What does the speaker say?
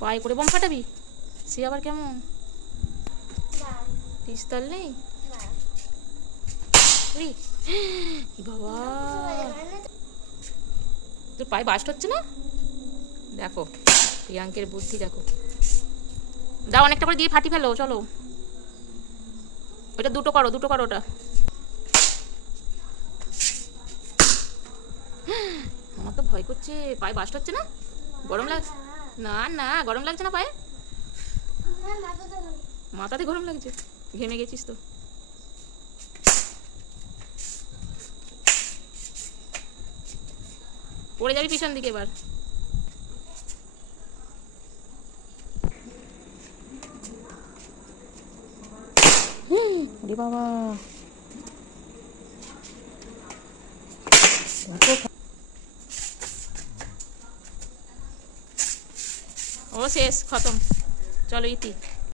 পায়ে করে বোম ফাটাবি? সে আবার কেমন? পিস্তল নেই? বাবা, তোর পায়ে বাস্ট হচ্ছে না? দেখো প্রিয়াঙ্কের বুদ্ধি দেখো। দাও অনেকটা করে দিয়ে ফাটি ফেলো। চলো ওটা দুটো করো, দুটো করো ওটা। আমার তো ভয় করছে, পায়ে বাস্ট হচ্ছে না? গরম লাগছে? না না, গরম লাগছে না পায়ে? মাথাতে গরম লাগছে, ঘেমে গেছিস তো। পড়ে যাবি পিছন দিকে এবার। বাবা, ও শেষ, খতম। চলো ইতি।